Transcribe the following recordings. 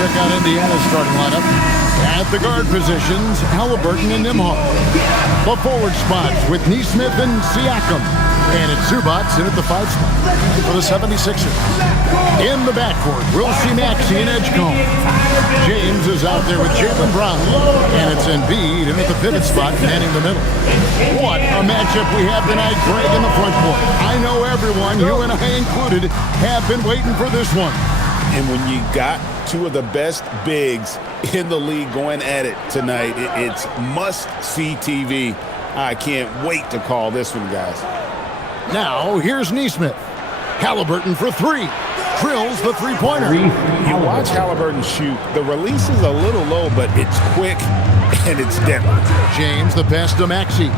check out Indiana's starting lineup. At the guard positions, Halliburton and Nimhart. The forward spots with Neesmith and Siakam. And it's Zubac in at the 5 spot for the 76ers. In the backcourt, we'll see Maxey and Edgecombe. James is out there with Jaylen Brown. And it's Embiid in at the pivot spot, manning the middle. What a matchup we have tonight, Greg, in the front court. I know everyone, you and I included, have been waiting for this one. And when you got two of the best bigs in the league going at it tonight, it's must-see TV. I can't wait to call this one, guys. Now, here's Neesmith. Halliburton for 3. Drills the three-pointer. You watch Halliburton shoot. The release is a little low, but it's quick and it's deadly. James, the pass to Maxey.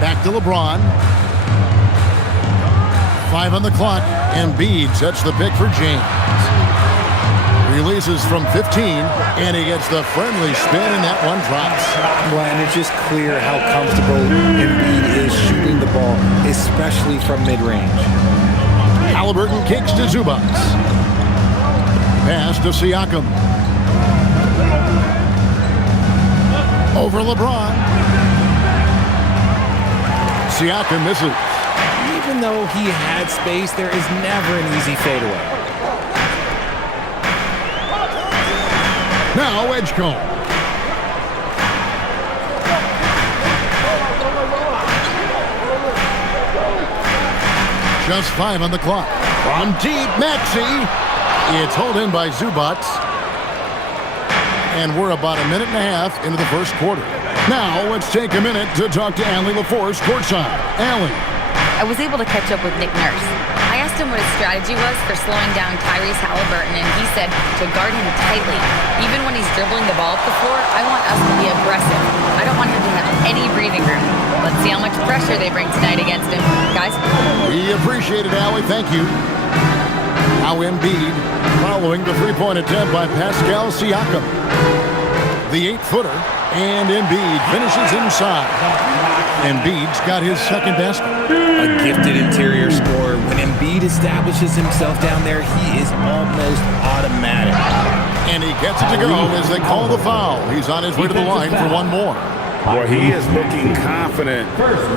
Back to LeBron. 5 on the clock. Embiid sets the pick for James. Releases from 15, and he gets the friendly spin, and that one drops. Well, and it's just clear how comfortable Embiid is shooting the ball, especially from mid-range. Halliburton kicks to Zubac. Pass to Siakam. Over LeBron. Siakam misses. Even though he had space, there is never an easy fadeaway. Now Edgecombe. Just 5 on the clock. From deep, Maxey. It's hauled in by Zubac. And we're about a minute and a half into the first quarter. Now let's take a minute to talk to Allie LaForce courtside. Allie. I was able to catch up with Nick Nurse. I asked him what his strategy was for slowing down Tyrese Halliburton, and he said to guard him tightly. Even when he's dribbling the ball up the floor, I want us to be aggressive. I don't want him to have any breathing room. Let's see how much pressure they bring tonight against him. Guys? We appreciate it, Allie. Thank you. Now Embiid following the three-point attempt by Pascal Siakam. The 8-footer, and Embiid finishes inside. Embiid's got his second basket. A gifted interior scorer. When Embiid establishes himself down there, he is almost automatic. And he gets it to go as they call the foul. He's on his way to the line for one more. Boy, he is looking confident.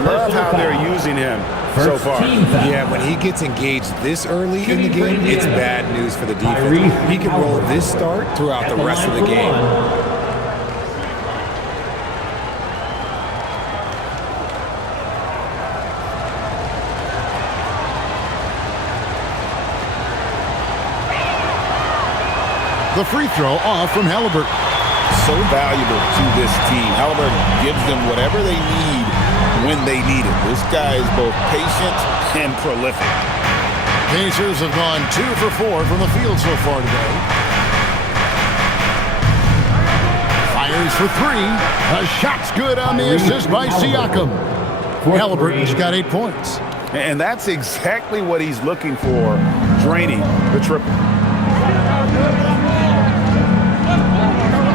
Love how they're using him so far. Yeah, when he gets engaged this early in the game, it's bad news for the defense. He can roll this start throughout the rest of the game. The free throw off from Halliburton. So valuable to this team. Halliburton gives them whatever they need when they need it. This guy is both patient and prolific. Pacers have gone 2 for 4 from the field so far today. Fires for 3. A shot's good on the assist by Siakam. Halliburton's got 8 points. And that's exactly what he's looking for, draining the triple.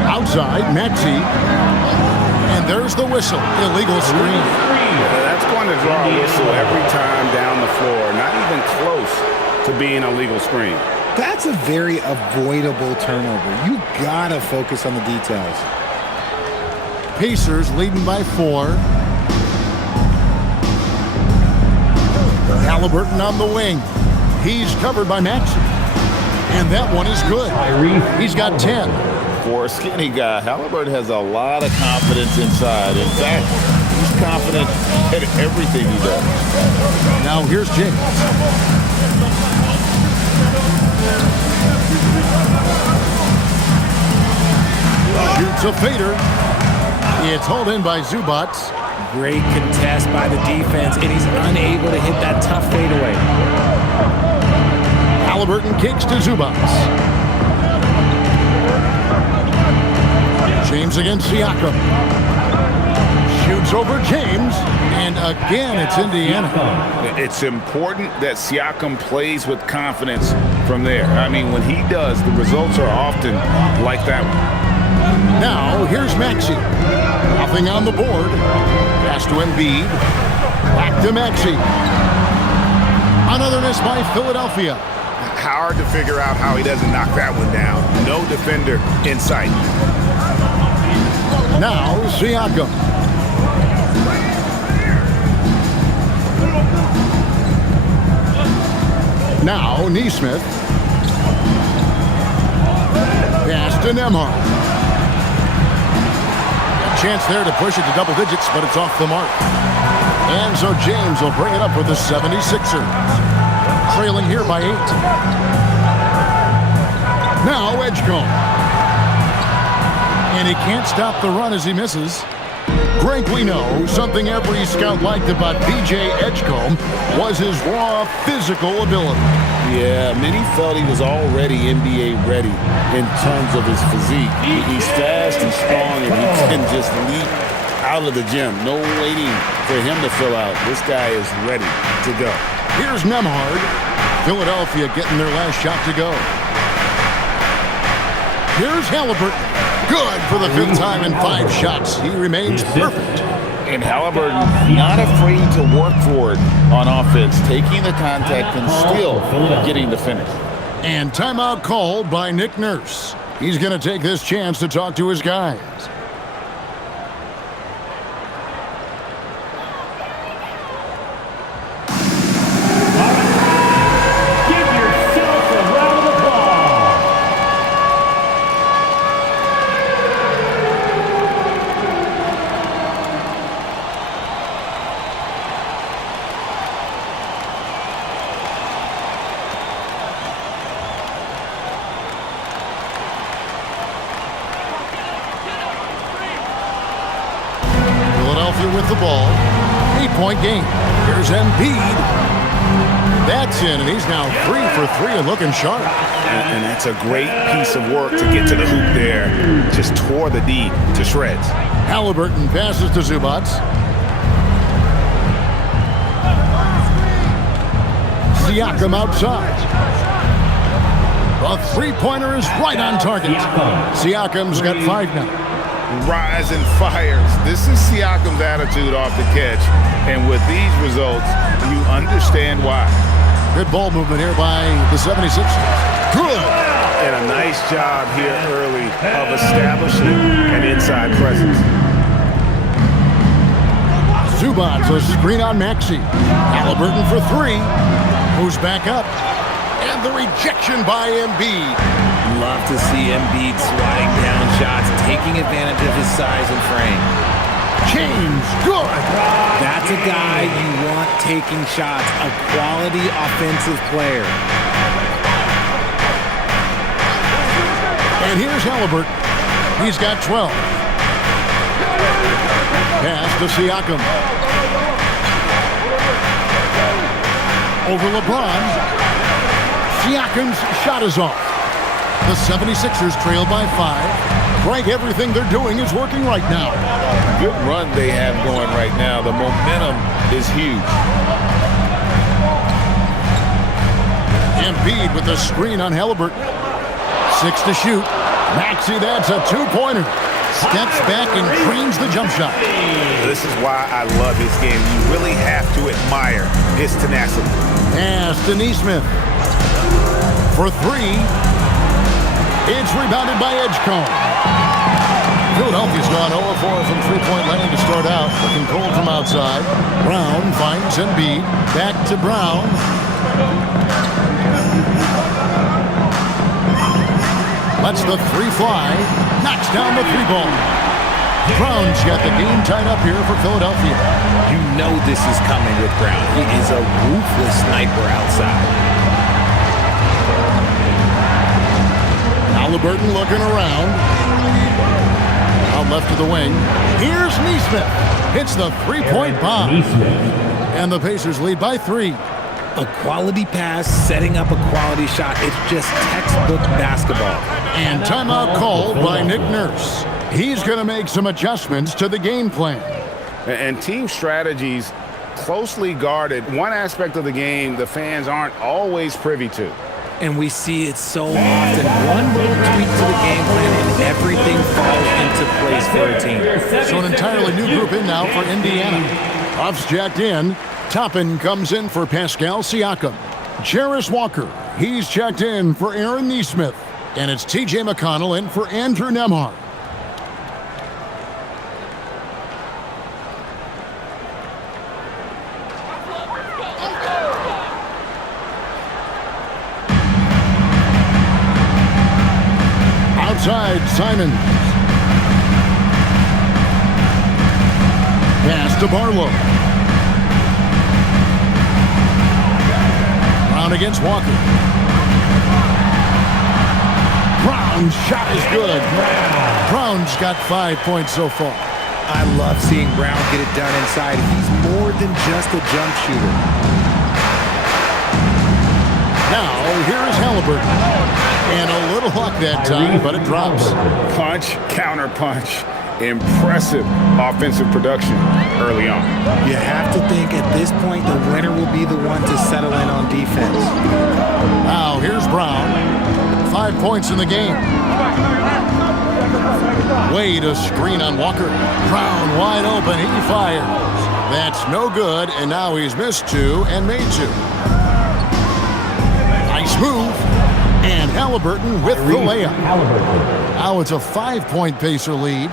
Outside, Maxey. And there's the whistle. Illegal screen. Yeah, that's going to draw a whistle every time down the floor. Not even close to being a legal screen. That's a very avoidable turnover. You gotta focus on the details. Pacers leading by 4. Halliburton on the wing. He's covered by Maxey. And that one is good. He's got 10. For a skinny guy, Halliburton has a lot of confidence inside. In fact, he's confident at everything he does. Now here's James. Shoots a fader. It's hauled in by Zubac. Great contest by the defense, and he's unable to hit that tough fadeaway. Halliburton kicks to Zubac. James against Siakam. Shoots over James, and again it's Indiana. It's important that Siakam plays with confidence from there. I mean, when he does, the results are often like that one. Now, here's Maxey. Nothing on the board. Pass to Embiid. Back to Maxey. Another miss by Philadelphia. Hard to figure out how he doesn't knock that one down. No defender in sight. Now Siakam. Now Neesmith. Pass to Nembhard. Chance there to push it to double digits, but it's off the mark. And so James will bring it up with the 76ers. Trailing here by 8. Now Edgecombe. And he can't stop the run as he misses. Greg, we know something every scout liked about B.J. Edgecombe was his raw physical ability. Yeah, many felt he was already NBA ready in terms of his physique. He's fast and strong, and he can just leap out of the gym. No waiting for him to fill out. This guy is ready to go. Here's Nembhard. Philadelphia getting their last shot to go. Here's Halliburton. Good for the 5th time in 5 shots. He remains perfect. And Halliburton not afraid to work for it on offense, taking the contact and still getting the finish. And timeout called by Nick Nurse. He's going to take this chance to talk to his guys. With the ball, 8-point game. Here's Embiid. That's in, and he's now 3 for 3 and looking sharp. And that's a great piece of work to get to the hoop there. Just tore the D to shreds. Halliburton passes to Zubac. Siakam outside. The three-pointer is right on target. Siakam's got 5 now. Rise and fires. This is Siakam's attitude off the catch. And with these results, you understand why. Good ball movement here by the 76ers. Good. And a nice job here early of establishing an inside presence. Zubac, a screen on Maxey. Halliburton for 3. Moves back up. And the rejection by Embiid. Love to see Embiid sliding down shots, taking advantage of his size and frame. James, good. That's a guy you want taking shots, a quality offensive player. And here's Halliburton. He's got 12. Pass to Siakam. Over LeBron. Siakam's shot is off. The 76ers trail by 5. Frank, everything they're doing is working right now. Good run they have going right now. The momentum is huge. Embiid with the screen on Halliburton. 6 to shoot. Maxey, that's a 2-pointer. Steps back and trains the jump shot. This is why I love his game. You really have to admire his tenacity. Pass to Neesmith. For 3. It's rebounded by Edgecombe. Philadelphia's gone 0-4 from three-point land to start out. Looking cold from outside. Brown finds Embiid. Back to Brown. Lets the 3 fly. Knocks down the 3-ball. Brown's got the game tied up here for Philadelphia. You know this is coming with Brown. He is a ruthless sniper outside. Halliburton looking around. Out left to the wing. Here's Neesmith. Hits the 3-point bomb. And the Pacers lead by 3. A quality pass, setting up a quality shot. It's just textbook basketball. And timeout called by Nick Nurse. He's going to make some adjustments to the game plan. And team strategies closely guarded. One aspect of the game the fans aren't always privy to. And we see it so often. One little tweak to the game plan and everything falls into place for a team. So an entirely new group in now for Indiana. Puff's jacked in. Toppin comes in for Pascal Siakam. Jarris Walker, he's checked in for Aaron Nesmith. And it's T.J. McConnell in for Andrew Nembhard. Outside, Simons. Pass to Barlow. Brown against Walker. Brown's shot is good. Brown's got 5 points so far. I love seeing Brown get it done inside. He's more than just a jump shooter. Now, here is Halliburton. And a little luck that time, but it drops. Punch, counter punch. Impressive offensive production early on. You have to think at this point the winner will be the one to settle in on defense. Now, here's Brown. 5 points in the game. Wade a screen on Walker. Brown wide open. He fires. That's no good, and now he's missed 2 and made 2. Nice move. And Halliburton with the layup. Now it's a 5-point Pacer lead.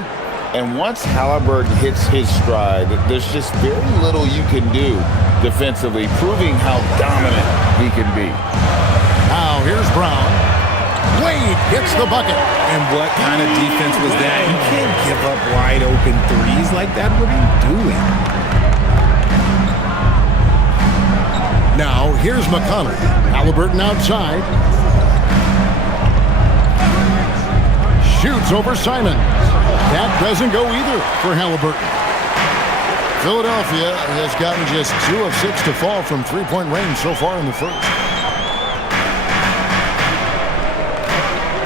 And once Halliburton hits his stride, there's just very little you can do defensively, proving how dominant he can be. Now here's Brown. Wade gets the bucket. And what kind of defense was that? You can't give up wide open threes like that. What are you doing? Now here's McConnell. Halliburton outside. Shoots over Simons. That doesn't go either for Halliburton. Philadelphia has gotten just 2 of 6 to fall from three-point range so far in the first.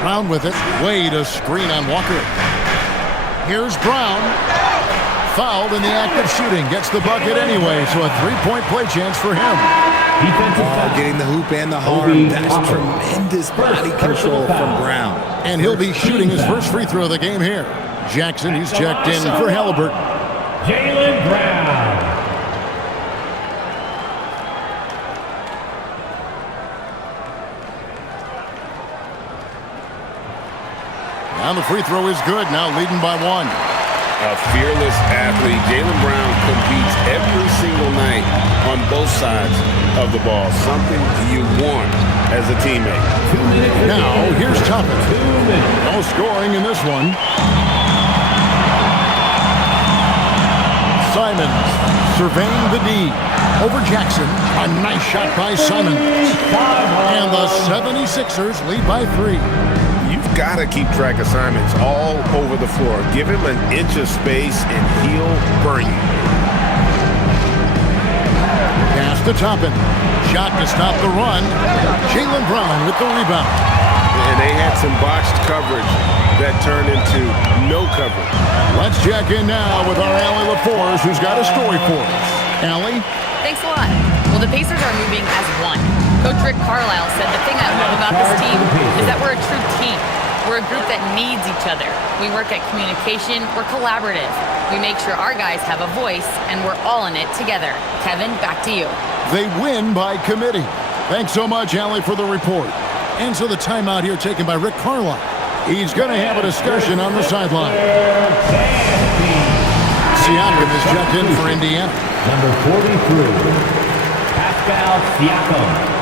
Brown with it. Wade a screen on Walker. Here's Brown. Fouled in the act of shooting. Gets the bucket anyway, so a 3-point play chance for him. Getting the hoop and the harm. That's tremendous body control from Brown. And he'll be shooting his first free throw of the game here. Jackson, he's checked in for Halliburton. Jaylen Brown. Now the free throw is good, now leading by 1. A fearless athlete. Jaylen Brown competes every single night on both sides of the ball. Something you want as a teammate. Now, here's Toppin. No scoring in this one. Simons surveying the D. Over Jackson. A nice shot by Simons. And the 76ers lead by 3. You've got to keep track of Simons all over the floor. Give him an inch of space and he'll burn you. Pass to Toppin. Shot to stop the run. Jaylen Brown with the rebound. And they had some botched coverage that turned into no coverage. Let's check in now with our Allie LaForce, who's got a story for us. Allie? Thanks a lot. Well, the Pacers are moving as one. Coach Rick Carlisle said the thing I love about this team is that we're a true team. We're a group that needs each other. We work at communication. We're collaborative. We make sure our guys have a voice, and we're all in it together. Kevin, back to you. They win by committee. Thanks so much, Allie, for the report. And so the timeout here taken by Rick Carlisle. He's going to have a discussion on the sideline. Siakam is checked in for Indiana. Number 43, Pascal Siakam.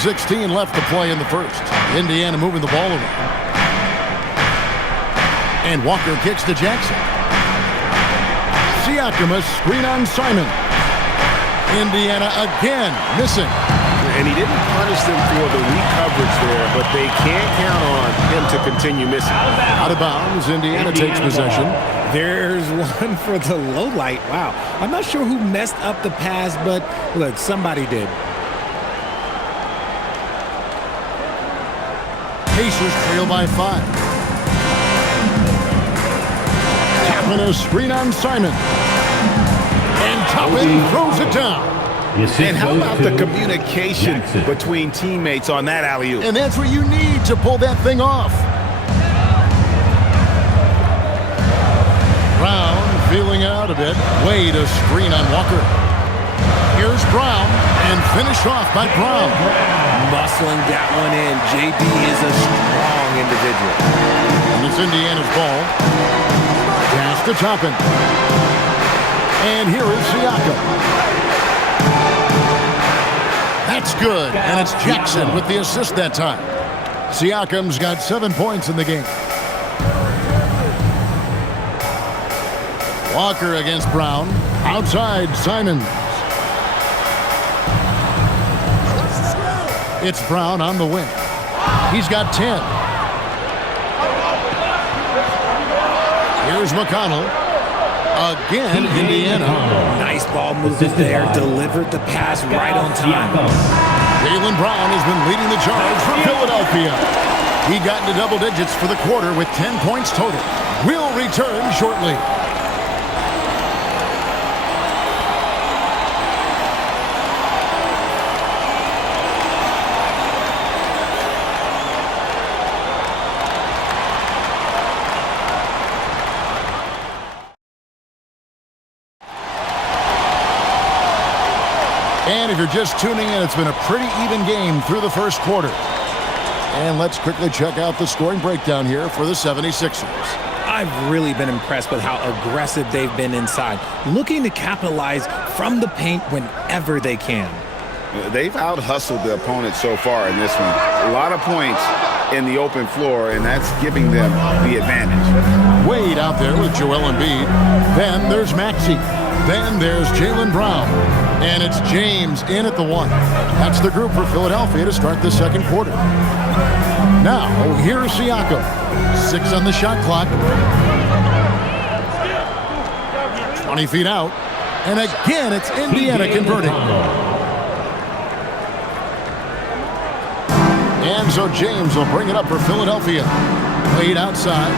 .116 left to play in the first. Indiana moving the ball around. And Walker kicks to Jackson. Siakam a screen on Simon. Indiana again missing. And he didn't punish them for the weak coverage there, but they can't count on him to continue missing. Out of bounds, Indiana takes possession. There's one for the low light. Wow. I'm not sure who messed up the pass, but look, somebody did. Pacers trail by 5. And a screen on Simon. And Toppin throws it down. And how about the communication between teammates on that alley-oop? And that's what you need to pull that thing off. Brown feeling out a bit. Wade a screen on Walker. Here's Brown, and finished off by Brown. Muscling that one in. JB is a strong individual. And it's Indiana's ball. Pass to Toppin. And here is Siakam. That's good, and it's Jackson with the assist that time. Siakam's got 7 points in the game. Walker against Brown. Outside, Simons. It's Brown on the wing. He's got 10. Here's McConnell. Again, Indiana. Nice ball movement there. Delivered the pass right on time. Jaylen Brown has been leading the charge for Philadelphia. He got into double digits for the quarter with 10 points total. We'll return shortly. And if you're just tuning in, it's been a pretty even game through the first quarter. And let's quickly check out the scoring breakdown here for the 76ers. I've really been impressed with how aggressive they've been inside, looking to capitalize from the paint whenever they can. They've out-hustled the opponent so far in this one. A lot of points in the open floor, and that's giving them the advantage. Wade out there with Joel Embiid. Then there's Maxey. Then there's Jaylen Brown. And it's James in at the one. That's the group for Philadelphia to start the second quarter. Now, here's Siakam. 6 on the shot clock. 20 feet out. And again, it's Indiana converting. And so James will bring it up for Philadelphia. Wade outside.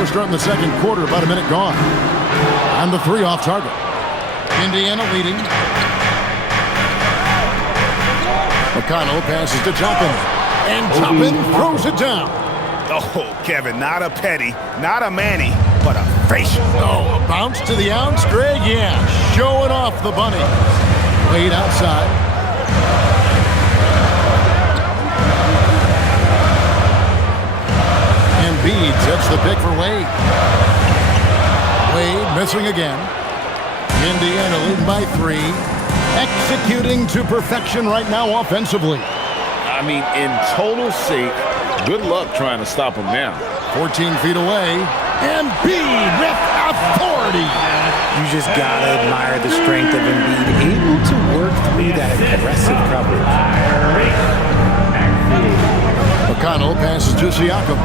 We're starting the second quarter, about a minute gone. On the 3 off target. Indiana leading. McConnell passes to Toppin. And Toppin throws it down. Oh, Kevin, not a petty, not a Manny, but a facial. Oh, a bounce to the ounce, Greg? Yeah, showing off the bunny. Wade outside. Embiid sets the pick for Wade. Wade missing again. Indiana leading by 3. Executing to perfection right now offensively. I mean, in total sync. Good luck trying to stop him now. 14 feet away. Embiid with authority. You just gotta admire the strength of Embiid, able to work through that aggressive coverage. McConnell passes to Siakam.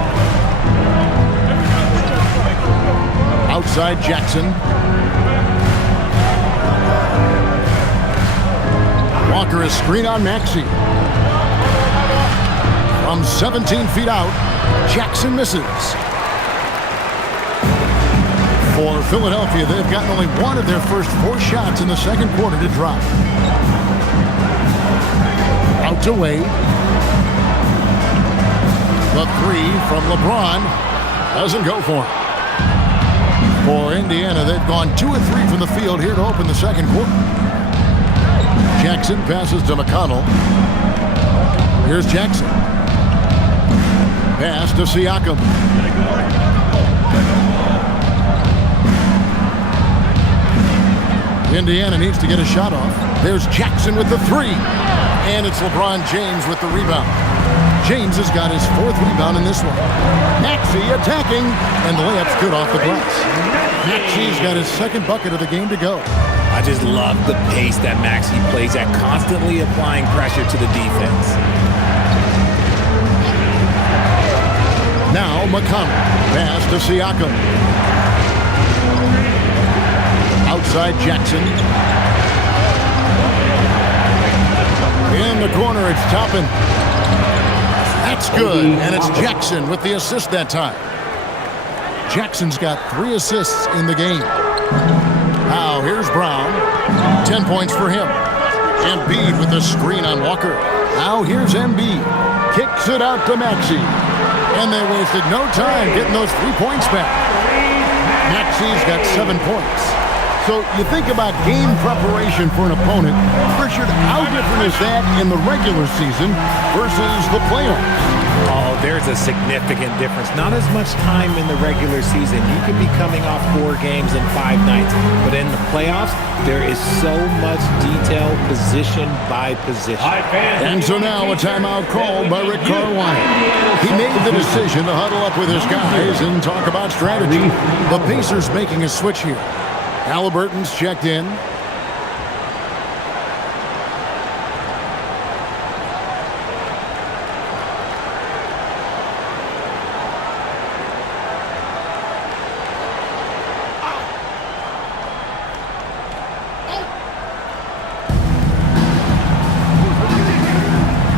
Outside Jackson. Walker is screen on Maxey. From 17 feet out, Jackson misses. For Philadelphia, they've gotten only one of their first 4 shots in the second quarter to drop. Out to Wade. The 3 from LeBron doesn't go for him. For Indiana, they've gone 2 of 3 from the field here to open the second quarter. Jackson passes to McConnell. Here's Jackson. Pass to Siakam. Indiana needs to get a shot off. There's Jackson with the 3. And it's LeBron James with the rebound. James has got his 4th rebound in this one. Maxey attacking, and the layup's good off the glass. Maxey's got his 2nd bucket of the game to go. I just love the pace that Maxey plays at, constantly applying pressure to the defense. Now McConnell. Pass to Siakam. Outside Jackson. In the corner, it's Toppin. That's good, and it's Jackson with the assist that time. Jackson's got 3 assists in the game. Now here's Brown. 10 points for him. Embiid with the screen on Walker. Now here's Embiid. Kicks it out to Maxey. And they wasted no time getting those 3 points back. Maxey's got 7 points. So you think about game preparation for an opponent. Richard, how different is that in the regular season versus the playoffs? Oh, there's a significant difference. Not as much time in the regular season. You could be coming off 4 games in 5 nights. But in the playoffs, there is so much detail position by position. And so now a timeout called by Rick Carwine. He made the decision to huddle up with his guys and talk about strategy. The Pacers making a switch here. Halliburton's checked in.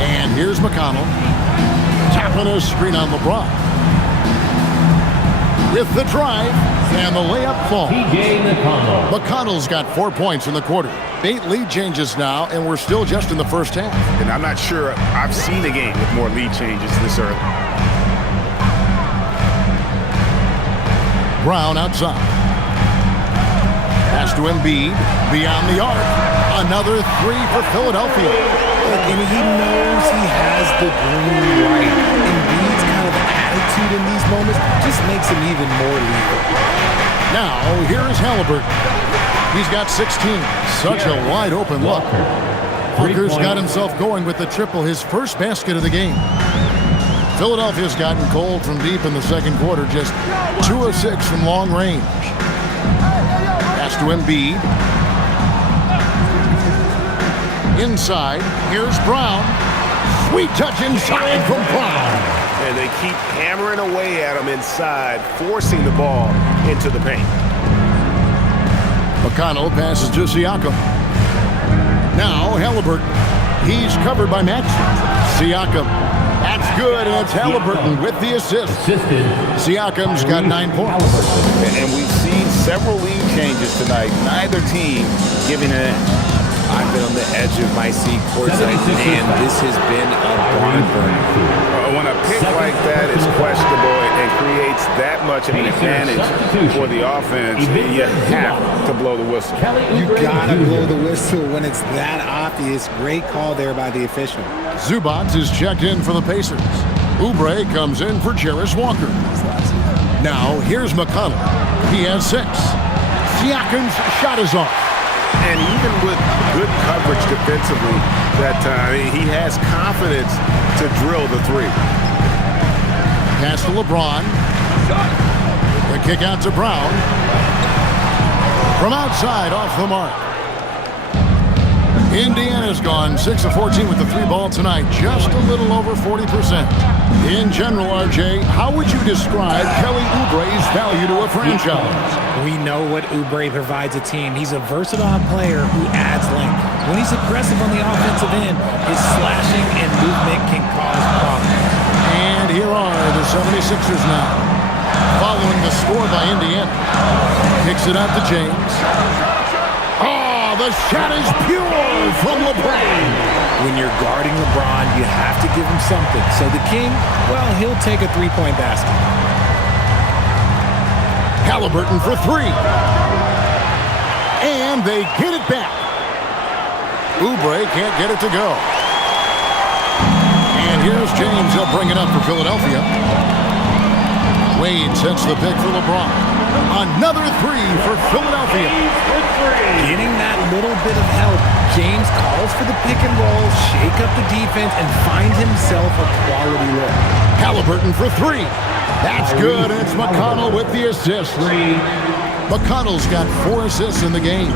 And here's McConnell. Tapping a screen on LeBron. With the drive. And the layup falls. McConnell's got 4 points in the quarter. 8 lead changes now, and we're still just in the first half. And I'm not sure I've seen a game with more lead changes this early. Brown outside. Pass to Embiid. Beyond the arc. Another 3 for Philadelphia. And he knows he has the green light. Embiid's kind of attitude in these moments just makes him even more lethal. Now, here is Halliburton. He's got 16. Such a wide-open look. Walker's got himself going with the triple, his first basket of the game. Philadelphia's gotten cold from deep in the second quarter, just 2 of 6 from long range. Pass to Embiid. Inside, here's Brown. Sweet touch inside from Brown. And they keep hammering away at him inside, forcing the ball into the paint. McConnell passes to Siakam. Now Halliburton. He's covered by Maxey. Siakam. That's good, and it's Halliburton with the assist. Siakam's got 9 points. And we've seen several lead changes tonight. Neither team giving in. I've been on the edge of my seat courtside, and this has been a barn burner. When a pick like that is questionable and creates that much of an advantage for the offense, you have to blow the whistle. You gotta blow the whistle when it's that obvious. Great call there by the official. Zubac is checked in for the Pacers. Oubre comes in for Jarris Walker. Now here's McConnell. He has 6. Siakam's shot is off. And even with good coverage defensively that time, he has confidence to drill the 3. Pass to LeBron. The kick out to Brown. From outside, off the mark. Indiana's gone 6 of 14 with the 3 ball tonight, just a little over 40%. In general, RJ, how would you describe Kelly Oubre's value to a franchise? We know what Oubre provides a team. He's a versatile player who adds length. When he's aggressive on the offensive end, his slashing and movement can cause problems. And here are the 76ers now. Following the score by Indiana. Kicks it out to James. Oh, the shot is pure from LeBron. When you're guarding LeBron, you have to give him something. So the King, well, he'll take a 3-point basket. Halliburton for 3. And they get it back. Oubre can't get it to go. And here's James. He'll bring it up for Philadelphia. Wade sets the pick for LeBron. Another 3 for Philadelphia. Getting that little bit of help. James calls for the pick and roll, shake up the defense, and find himself a quality look. Halliburton for 3. That's good, and it's McConnell with the assist. McConnell's got 4 assists in the game.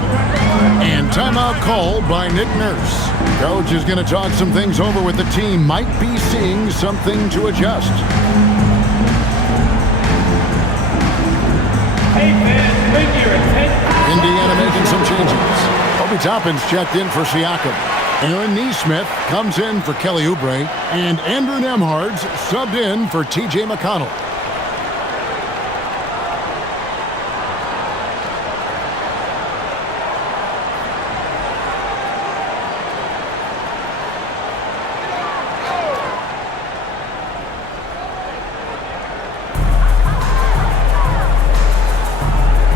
And timeout called by Nick Nurse. Coach is going to talk some things over with the team. Might be seeing something to adjust. Indiana making some changes. Obi Toppin's checked in for Siakam. Aaron Neesmith comes in for Kelly Oubre, and Andrew Nemhard's subbed in for T.J. McConnell.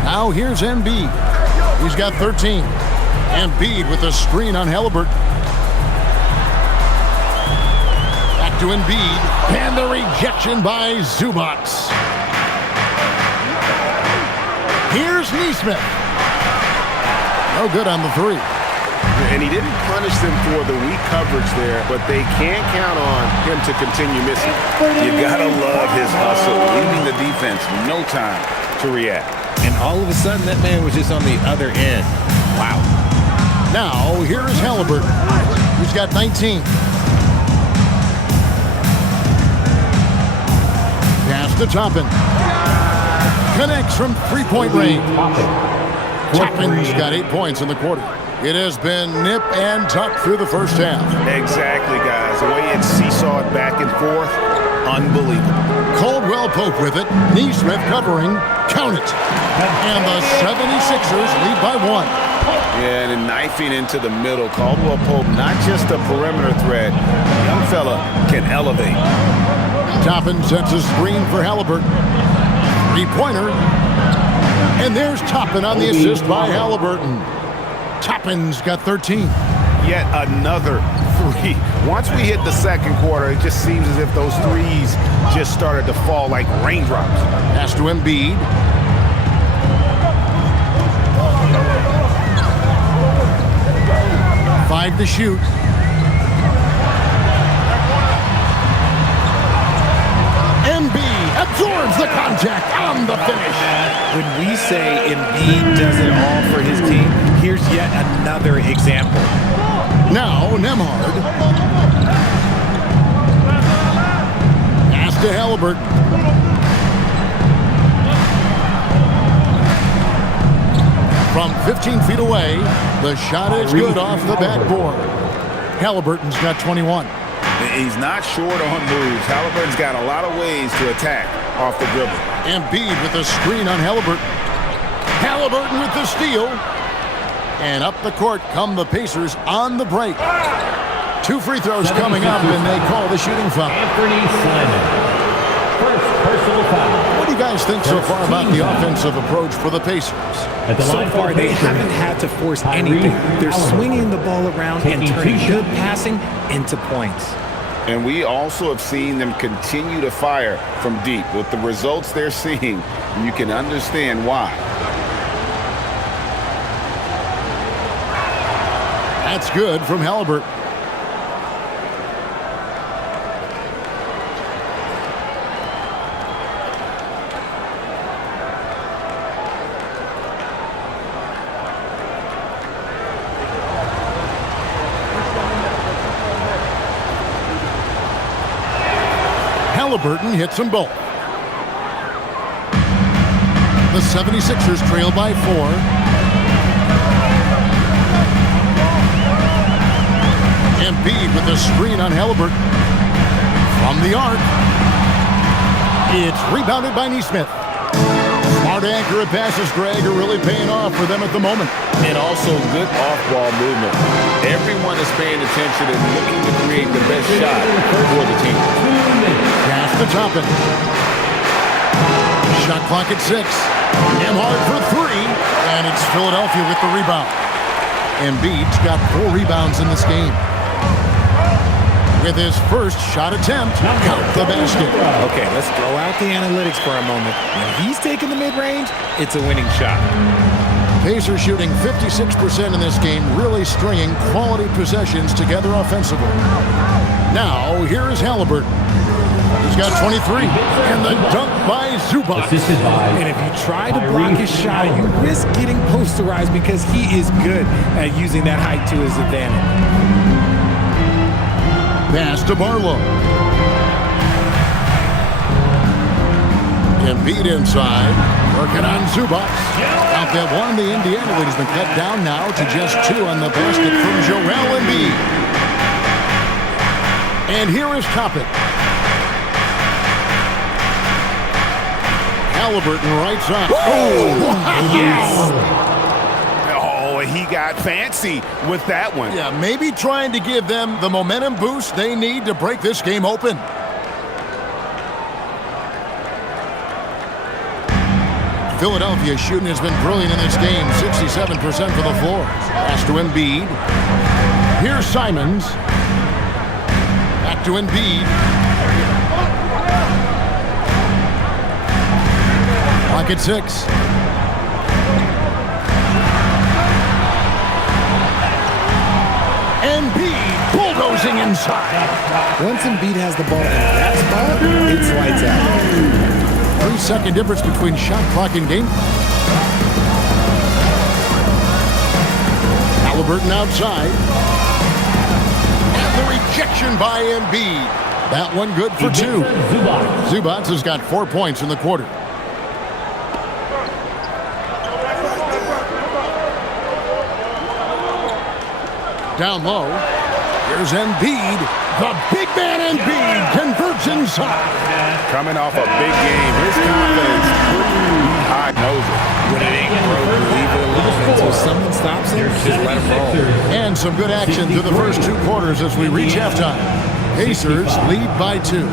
Now here's Embiid. He's got 13. Embiid with a screen on Halliburton. Back to Embiid. And the rejection by Zubac. Here's Neesmith. No good on the three. And he didn't punish them for the weak coverage there, but they can't count on him to continue missing. You gotta love his hustle, leaving the defense no time to react. And all of a sudden, that man was just on the other end. Wow. Now, here is Halliburton. He's got 19. Pass to Toppin. Connects from three-point range. Toppin's got 8 points in the quarter. It has been nip and tuck through the first half. Exactly, guys. The way it's seesawed back and forth, unbelievable. Caldwell Pope with it. Neesmith covering. Count it. And the 76ers lead by 1. Yeah, and knifing into the middle. Caldwell Pope, not just a perimeter threat. Young fella can elevate. Toppin sets a screen for Halliburton. Three-pointer. And there's Toppin on the assist by Halliburton. Toppin's got 13. Yet another three. Once we hit the second quarter, it just seems as if those threes just started to fall like raindrops. Pass to Embiid. Five to shoot. Embiid absorbs the contact on the finish. When we say Embiid does it all for his team, here's yet another example. Now Nemhard. Pass to Halliburton. From 15 feet away, the shot is good off the backboard. Halliburton's got 21. He's not short on moves. Halliburton's got a lot of ways to attack off the dribble. Embiid with a screen on Halliburton. Halliburton with the steal. And up the court come the Pacers on the break. 2 free throws coming up, and they call the shooting foul. Anthony Slavin. First personal foul. What do you guys think so far about the offensive approach for the Pacers? So far, they haven't had to force anything. They're swinging the ball around and turning good passing into points. And we also have seen them continue to fire from deep. With the results they're seeing, you can understand why. That's good from Halliburton. Halliburton hits them both. The 76ers trail by 4. Embiid with a screen on Halliburton. From the arc. It's rebounded by Neesmith. Smart accurate passes, Greg, are really paying off for them at the moment. And also good off-ball movement. Everyone is paying attention and looking to create the best shot for the team. Pass to Toppin. Shot clock at 6. Nemhard for 3. And it's Philadelphia with the rebound. Embiid's got 4 rebounds in this game. With his first shot attempt, count the basket. Okay, let's throw out the analytics for a moment. When he's taking the mid-range, it's a winning shot. Pacers shooting 56% in this game, really stringing quality possessions together offensively. Now, here is Halliburton. He's got 23, and the dunk by Zubac. And if you try to block his shot, you risk getting posterized because he is good at using that height to his advantage. Pass to Barlow. Embiid inside. Working on Zubac. Out that one, the Indiana lead has been cut down now to just 2 on the basket from Joel Embiid. And here is Toppin. Halliburton right side. Oh, yes. Oh, he got fancy with that one. Yeah, maybe trying to give them the momentum boost they need to break this game open. Philadelphia's shooting has been brilliant in this game. 67% for the floor. Pass to Embiid. Here's Simons. Back to Embiid. Clock at 6. Embiid bulldozing inside. Once Embiid has the ball in that spot, it's lights out. 3-second difference between shot clock and game clock. Halliburton outside. And the rejection by Embiid. That one good for 2. Zubac has got 4 points in the quarter. Down low. Here's Embiid. The big man Embiid converts inside. Coming off a big game, his confidence pretty high. Knows it. When it ain't broke, leave it alone. Until someone stops him, just let him roll. And some good action through the first 2 quarters as we reach halftime. Pacers lead by 2.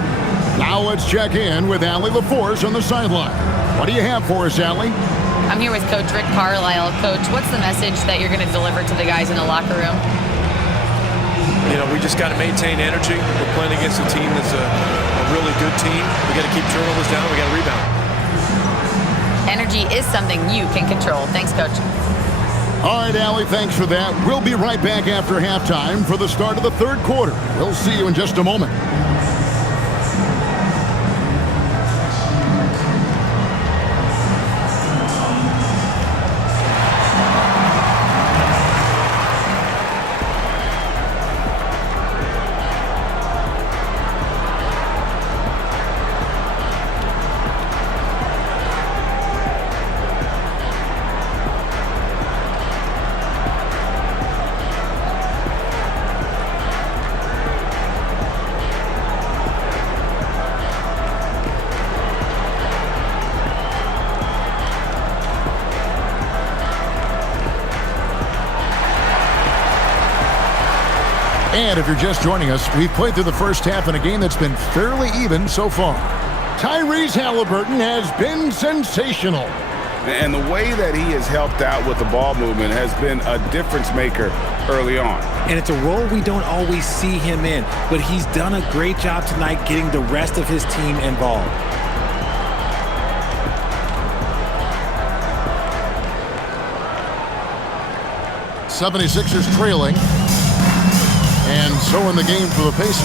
Now let's check in with Allie LaForce on the sideline. What do you have for us, Allie? I'm here with Coach Rick Carlisle. Coach, what's the message that you're going to deliver to the guys in the locker room? You know, we just got to maintain energy. We're playing against a team that's a really good team. We got to keep turnovers down. We got to rebound. Energy is something you can control. Thanks, Coach. All right, Allie, thanks for that. We'll be right back after halftime for the start of the 3rd quarter. We'll see you in just a moment. And if you're just joining us, we've played through the first half in a game that's been fairly even so far. Tyrese Halliburton has been sensational. And the way that he has helped out with the ball movement has been a difference maker early on. And it's a role we don't always see him in, but he's done a great job tonight getting the rest of his team involved. '76ers trailing. And so in the game for the Pacers.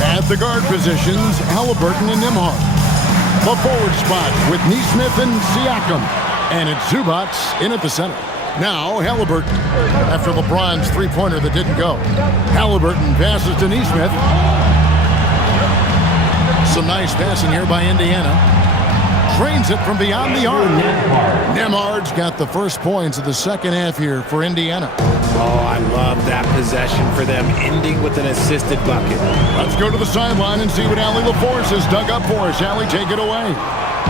At the guard positions, Halliburton and Nembhard. The forward spot with Nesmith and Siakam. And it's Zubac in at the center. Now Halliburton, after LeBron's 3-pointer that didn't go. Halliburton passes to Nesmith. Some nice passing here by Indiana. Trains it from beyond the arc. Nembhard's got the first points of the second half here for Indiana. Oh, I love that possession for them, ending with an assisted bucket. Let's go to the sideline and see what Allie LaForce has dug up for us. Allie, take it away.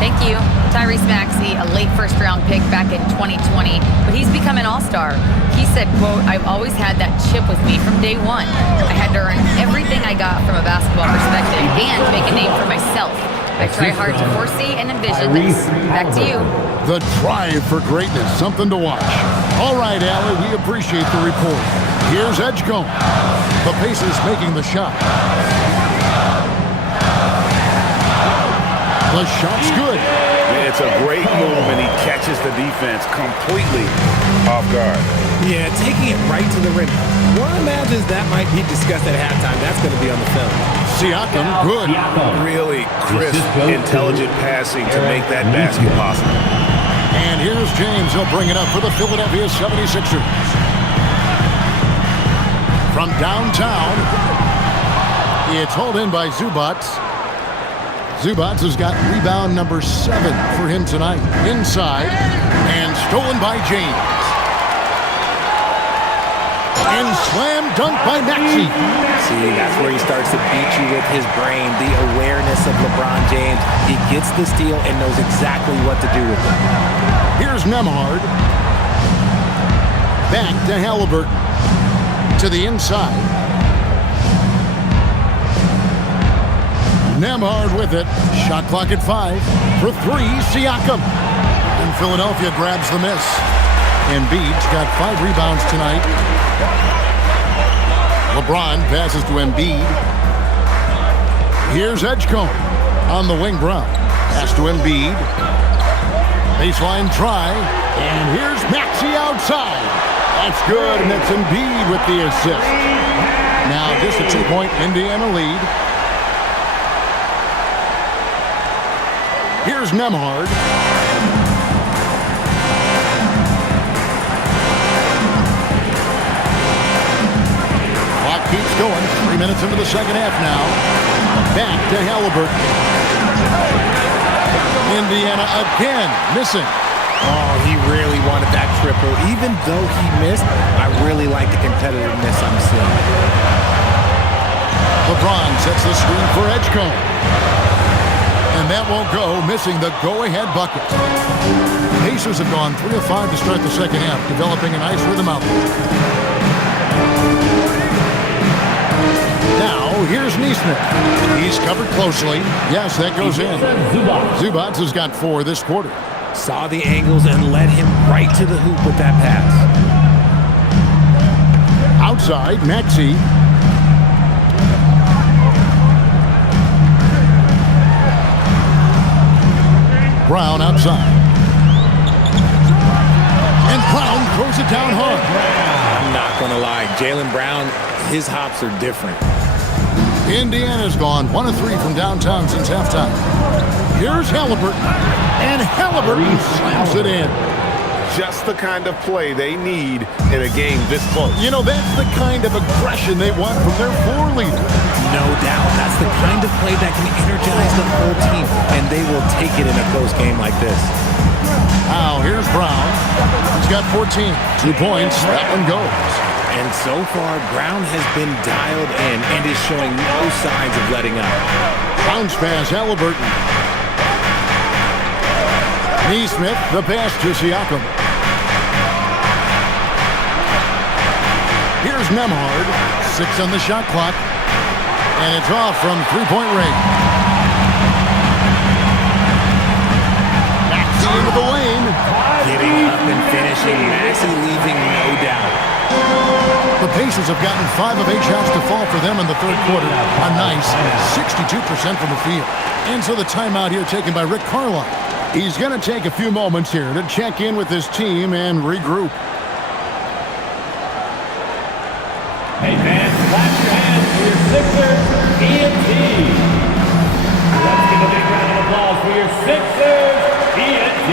Thank you. Tyrese Maxey, a late first-round pick back in 2020, but he's become an all-star. He said, quote, "I've always had that chip with me from day one. I had to earn everything I got from a basketball perspective and make a name for myself. I try hard to foresee and envision this." Back to you. The drive for greatness, something to watch. All right, Allie, we appreciate the report. Here's Edgecombe. The Pacers making the shot. The shot's good. It's a great move, and he catches the defense completely off guard. Yeah, taking it right to the rim. One imagines that might be discussed at halftime. That's going to be on the film. Siakam, good. Really crisp, intelligent passing to make that basket possible. And here's James. He'll bring it up for the Philadelphia 76ers. From downtown, it's hauled in by Zubac. Zubats has got rebound number 7 for him tonight. Inside, and stolen by James. And slam dunk by Maxey. See, that's where he starts to beat you with his brain, the awareness of LeBron James. He gets the steal and knows exactly what to do with it. Here's Nembhard. Back to Halliburton. To the inside. Nembhard with it. Shot clock at 5. For 3, Siakam. And Philadelphia grabs the miss. Embiid's got 5 rebounds tonight. LeBron passes to Embiid. Here's Edgecombe on the wing. Brown pass to Embiid. Baseline try. And here's Maxey outside. That's good, and it's Embiid with the assist. Now just a 2-point Indiana lead. Here's Nembhard. Clock keeps going. 3 minutes into the second half now. Back to Halliburton. Indiana again missing. Oh, he really wanted that triple. Even though he missed, I really like the competitiveness I'm seeing. LeBron sets the screen for Edgecombe. And that won't go, missing the go-ahead bucket. Pacers have gone 3 of 5 to start the second half, developing a nice rhythm out there. Now, here's Neesmith. He's covered closely. Yes, that goes in. Zubats has got 4 this quarter. Saw the angles and led him right to the hoop with that pass. Outside, Maxey. Brown outside. And Brown throws it down hard. I'm not going to lie. Jaylen Brown, his hops are different. Indiana's gone 1 of 3 from downtown since halftime. Here's Halliburton. And Halliburton slams it in. Just the kind of play they need in a game this close. You know, that's the kind of aggression they want from their floor leader. No doubt. That's the kind of play that can energize the whole team, and they will take it in a close game like this. Now, here's Brown. He's got 14. 2 points. That one goes. And so far, Brown has been dialed in and is showing no signs of letting up. Bounce pass, Halliburton. Neesmith, the pass to Siakam. Here's Nembhard. 6 on the shot clock. And it's off from 3-point range. Maxey into the lane. Getting up and finishing. Maxey leaving no doubt. The Pacers have gotten 5 of 8 shots to fall for them in the third quarter. A nice 62% from the field. And so the timeout here taken by Rick Carlisle. He's going to take a few moments here to check in with his team and regroup. Hey, fans, clap your hands for your Sixers ENT. Let's give a big round of applause for your Sixers ENT.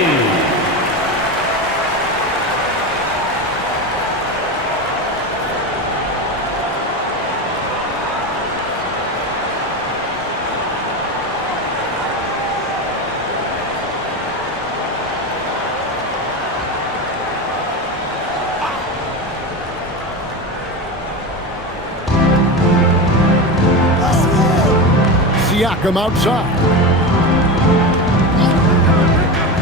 Siakam outside.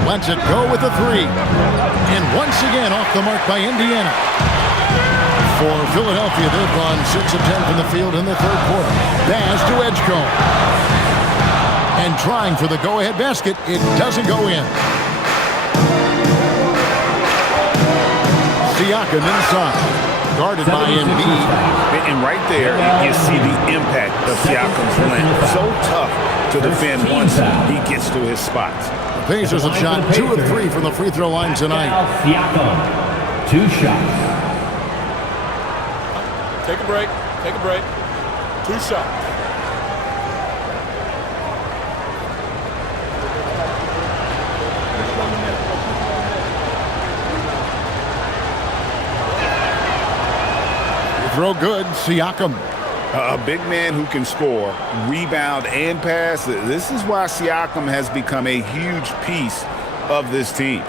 Lets it go with a 3. And once again off the mark by Indiana. For Philadelphia, they've gone 6 of 10 from the field in the third quarter. Pass to Edgecombe. And trying for the go-ahead basket. It doesn't go in. Siakam inside. Guarded by Embiid. And right there, you see the impact of Siakam's length. So tough to defend once he gets to his spots. The Pacers have shot 2 of 3 from the free throw line tonight. Siakam, 2 shots. Take a break. Take a break. 2 shots. Throw good, Siakam. A big man who can score, rebound, and pass. This is why Siakam has become a huge piece of this team.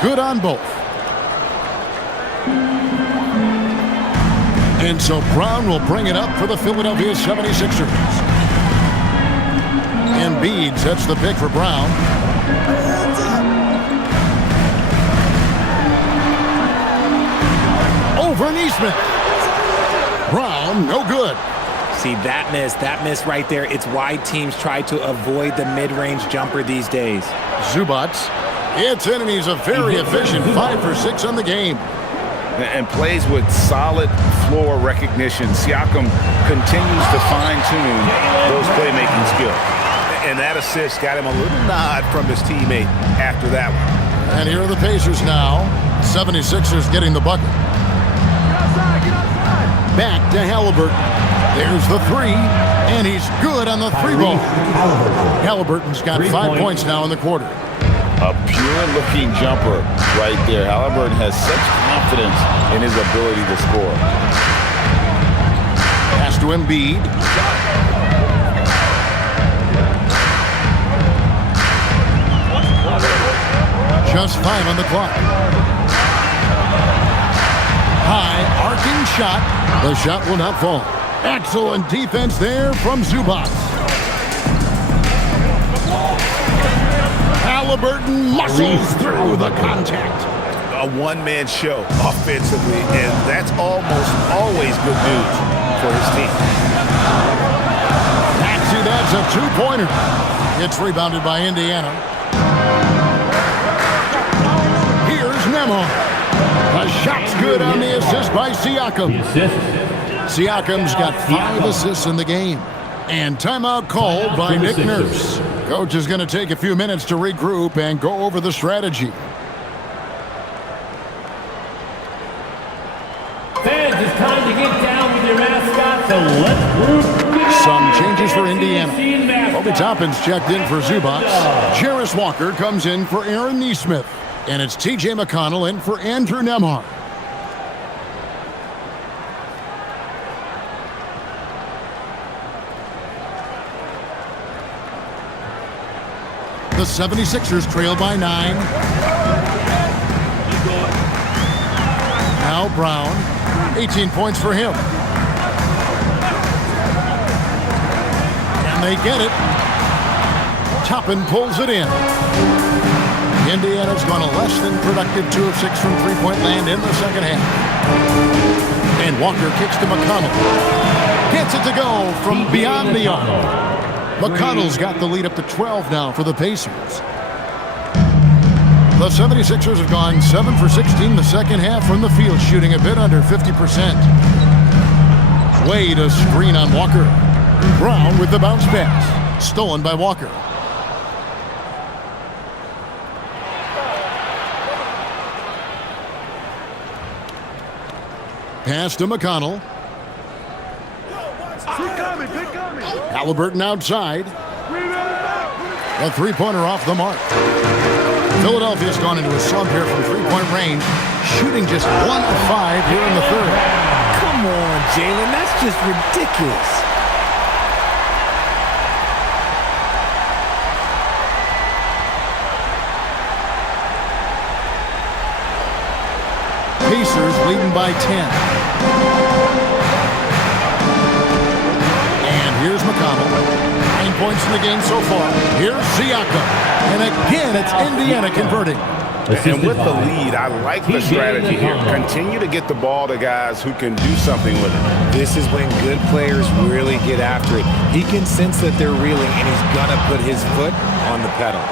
Good on both. And so Brown will bring it up for the Philadelphia 76ers. Embiid sets the pick for Brown. Over Neesmith. Brown, no good. See, that miss right there, it's why teams try to avoid the mid-range jumper these days. Zubac. It's in, and he's a very efficient 5 for 6 on the game. And plays with solid floor recognition. Siakam continues to fine-tune those playmaking skills. And that assist got him a little nod from his teammate after that one. And here are the Pacers now. 76ers getting the bucket. Back to Halliburton. There's the three, and he's good on the three ball. Halliburton's got 5 points now in the quarter. A pure-looking jumper right there. Halliburton has such confidence in his ability to score. Pass to Embiid. Just 5 on the clock. High, arcing shot. The shot will not fall. Excellent defense there from Zubac. Halliburton muscles through the contact. A one-man show offensively, and that's almost always good news for his team. Actually, that's a two-pointer. It's rebounded by Indiana. Here's Nembhard. A shot's good on the assist by Siakam. Siakam's got 5 assists in the game. And timeout called by Nick Nurse. Coach is going to take a few minutes to regroup and go over the strategy. Fans, it's time to get down with your mascot, so let's group. Some changes for Indiana. Obi Toppin's checked in for Zubac. Jarris Walker comes in for Aaron Neesmith. And it's T.J. McConnell in for Andrew Nembhard. The 76ers trail by 9. Now Brown, 18 points for him. And they get it. Toppin pulls it in. Indiana's gone a less than productive 2 of 6 from three-point land in the second half. And Walker kicks to McConnell. Gets it to go from beyond the arc. McConnell's got the lead up to 12 now for the Pacers. The 76ers have gone 7 for 16 the second half from the field, shooting a bit under 50%. Wade a screen on Walker. Brown with the bounce pass. Stolen by Walker. Pass to McConnell. Halliburton outside. A three-pointer off the mark. Philadelphia's gone into a slump here from three-point range, shooting just 1 of 5 here in the third. Come on, Jalen, that's just ridiculous. Pacers leading by 10. Here's McConnell. 9 points in the game so far. Here's Siakam. And again, it's Indiana converting. And with the lead, I like the strategy here. Continue to get the ball to guys who can do something with it. This is when good players really get after it. He can sense that they're reeling, and he's going to put his foot on the pedal.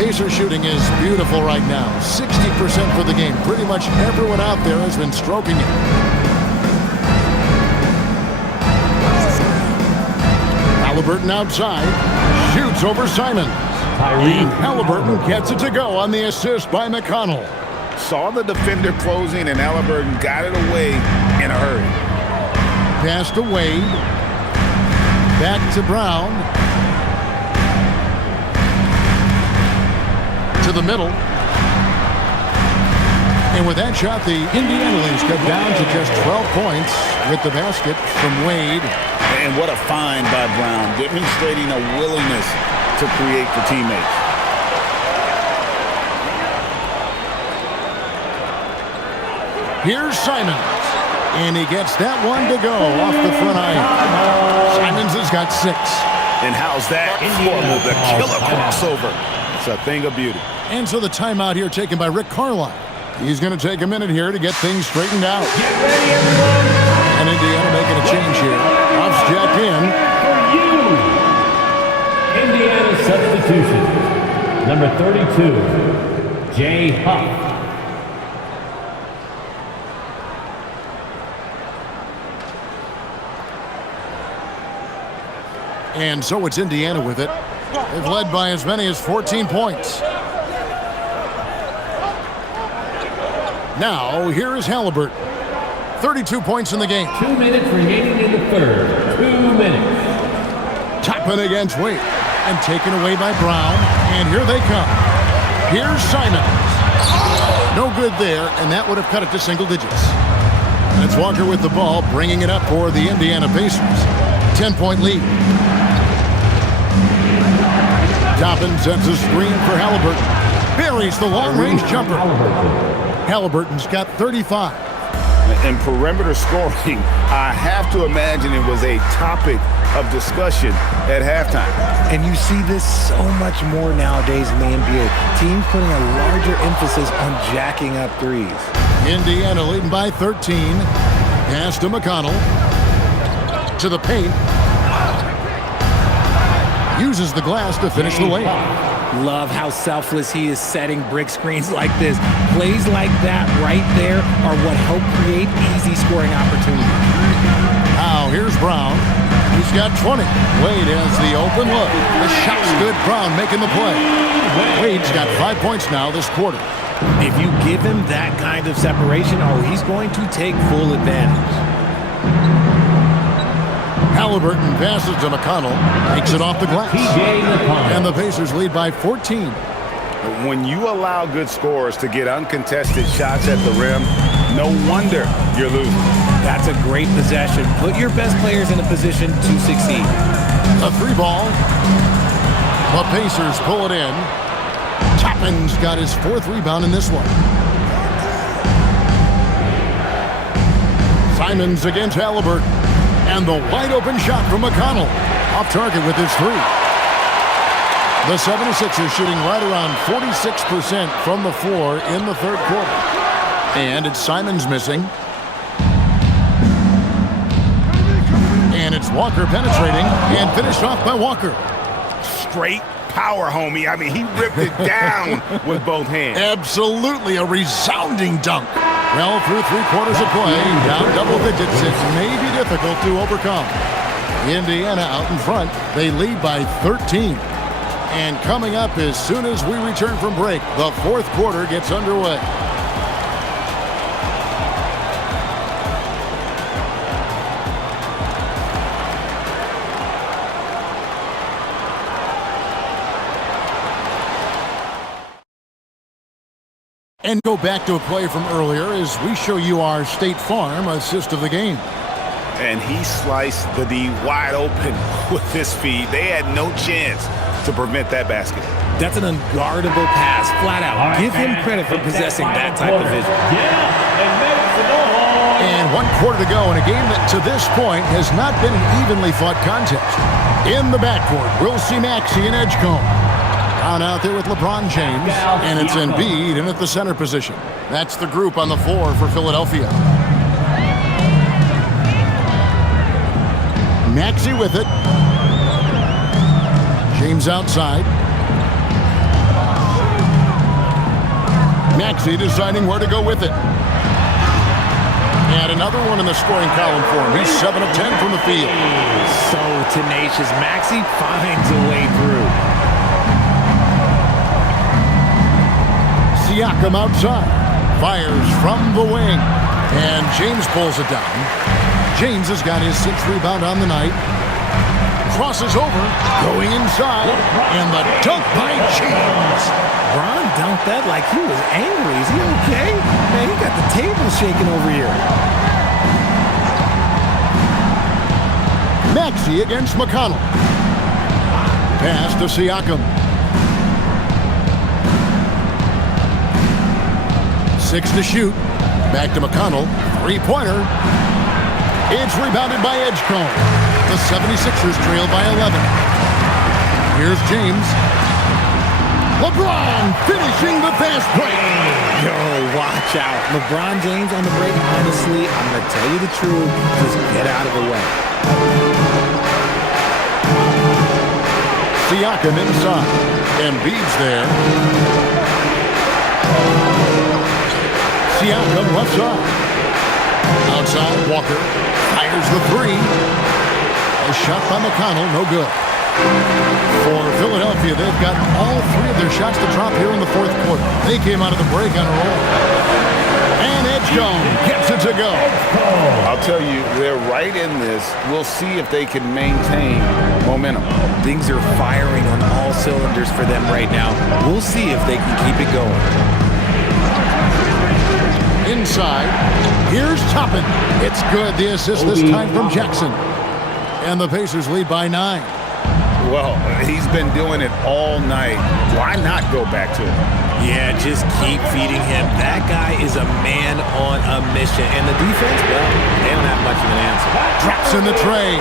Pacer shooting is beautiful right now. 60% for the game. Pretty much everyone out there has been stroking it. Halliburton outside, shoots over Simons. And Halliburton gets it to go on the assist by McConnell. Saw the defender closing, and Halliburton got it away in a hurry. Pass to Wade. Back to Brown. To the middle. And with that shot, the Indiana leads cut down to just 12 points with the basket from Wade. And what a find by Brown, demonstrating a willingness to create for teammates. Here's Simons. And he gets that one to go off the front iron. Simons has got 6. And how's that for the killer crossover? It's a thing of beauty. And so the timeout here taken by Rick Carlisle. He's going to take a minute here to get things straightened out. Get ready, everyone. And Indiana making a change here. Huff's jacked in. For you, Indiana substitution. Number 32, Jay Huff. And so it's Indiana with it. They've led by as many as 14 points. Now, here is Halliburton. 32 points in the game. 2 minutes remaining in the third. 2 minutes. Toppin against Wade. And taken away by Brown. And here they come. Here's Simons. No good there, and that would have cut it to single digits. And it's Walker with the ball, bringing it up for the Indiana Pacers. 10-point lead. Toppin sets a screen for Halliburton. Buries the long-range jumper. Halliburton's got 35. And perimeter scoring, I have to imagine it was a topic of discussion at halftime. And you see this so much more nowadays in the NBA. Teams putting a larger emphasis on jacking up threes. Indiana leading by 13. Pass to McConnell. To the paint. Uses the glass to finish the layup. Love how selfless he is setting brick screens like this. Plays like that right there are what help create easy scoring opportunities. Now here's Brown. He's got 20. Wade has the open look. The shot's good. Brown making the play. Wade's got 5 points now this quarter. If you give him that kind of separation, he's going to take full advantage. Halliburton passes to McConnell, takes it off the glass. And the Pacers lead by 14. When you allow good scorers to get uncontested shots at the rim, no wonder you're losing. That's a great possession. Put your best players in a position to succeed. A 3-ball. The Pacers pull it in. Toppin's got his 4th rebound in this one. Simons against Halliburton. And the wide-open shot from McConnell. Off target with his 3. The 76ers shooting right around 46% from the floor in the third quarter. And it's Simons missing. And it's Walker penetrating and finished off by Walker. Straight power, homie. I mean, he ripped it down with both hands. Absolutely a resounding dunk. Well, through 3 quarters of play, down double digits, it may be difficult to overcome. Indiana out in front. They lead by 13. And coming up as soon as we return from break, the 4th quarter gets underway. And go back to a play from earlier as we show you our State Farm assist of the game. And he sliced the D wide open with his feet. They had no chance to prevent that basket. That's an unguardable pass, flat out. Right, give him credit for possessing that type of vision. And 1 quarter to go in a game that to this point has not been an evenly fought contest. In the backcourt, we'll see Maxey and Edgecombe. On out there with LeBron James, and it's Embiid in at the center position. That's the group on the floor for Philadelphia. Maxey with it. James outside. Maxey deciding where to go with it. And another one in the scoring column for him. He's 7 of 10 from the field. So tenacious. Maxey finds a way through. Siakam outside. Fires from the wing. And James pulls it down. James has got his 6th rebound on the night. crosses over, going inside, and the dunk by James. Bron dunked that like he was angry. Is he okay? Man, he got the table shaking over here. Maxey against McConnell. Pass to Siakam. 6 to shoot. Back to McConnell. Three-pointer. It's rebounded by Edgecombe. The 76ers trail by 11. Here's James. LeBron finishing the fast break. Yo, watch out. LeBron James on the break, honestly, I'm going to tell you the truth. Just get out of the way. Siakam inside. Embiid's there. Siakam left side. Outside, Walker fires the three. A shot by McConnell, no good. For Philadelphia, they've got all three of their shots to drop here in the fourth quarter. They came out of the break on a roll. And Edgecombe gets it to go. I'll tell you, they're right in this. We'll see if they can maintain momentum. Things are firing on all cylinders for them right now. We'll see if they can keep it going. Inside, here's Toppin. It's good. The assist this time from Jackson. And the Pacers lead by 9. Well, he's been doing it all night. Why not go back to him? Yeah, just keep feeding him. That guy is a man on a mission. And the defense, well, they don't have much of an answer. Drops in the tray.